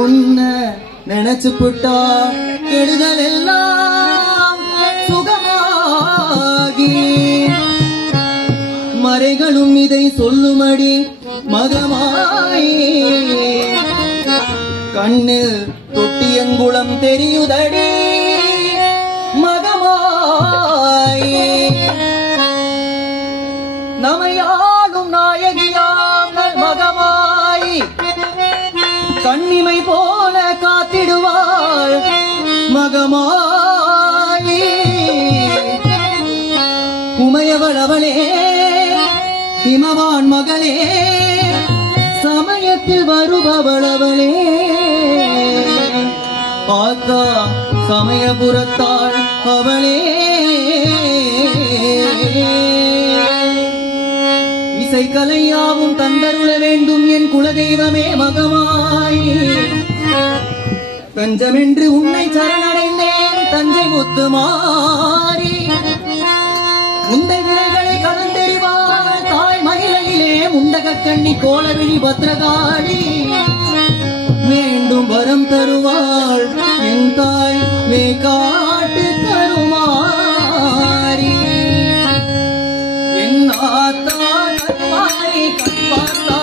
உன்னை நினைச்சு புட்டா கெடுதல் எல்லாம் சுகமாகி மறைகளும் இதை சொல்லுமடி மகமாய் கண்ணில் தொட்டியங்குளம் தெரியுதடி மகமாய் நமையாளும் நாயகியாம் மகமாய் கண்ணிமை போல காத்திடுவாள் மகமாய் உமையவள் அவளே இமவான் மகளே சமயத்தில் வருபவள் அவளே பார்த்தா சமயபுரத்தாள் அவளே இசைக்கலையாவும் தந்தருள வேண்டும் என் குலதெய்வமே மகமாய் தஞ்சமென்று உன்னை சரணடைந்தேன் தஞ்சை முத்து மாறி உந்த விலைகளை கலந்தெறிவாள் தாய் மயிலையிலே முண்டக கண்ணி கோலவிழி பத்ரகாளி மீண்டும் வரம் தருவாள் என் தாய் மே காட்டு தருமாறி என் ஆத்தா கண்மாரி கண்பார்த்தா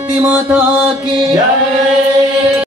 சக்தி மாதா கி जय।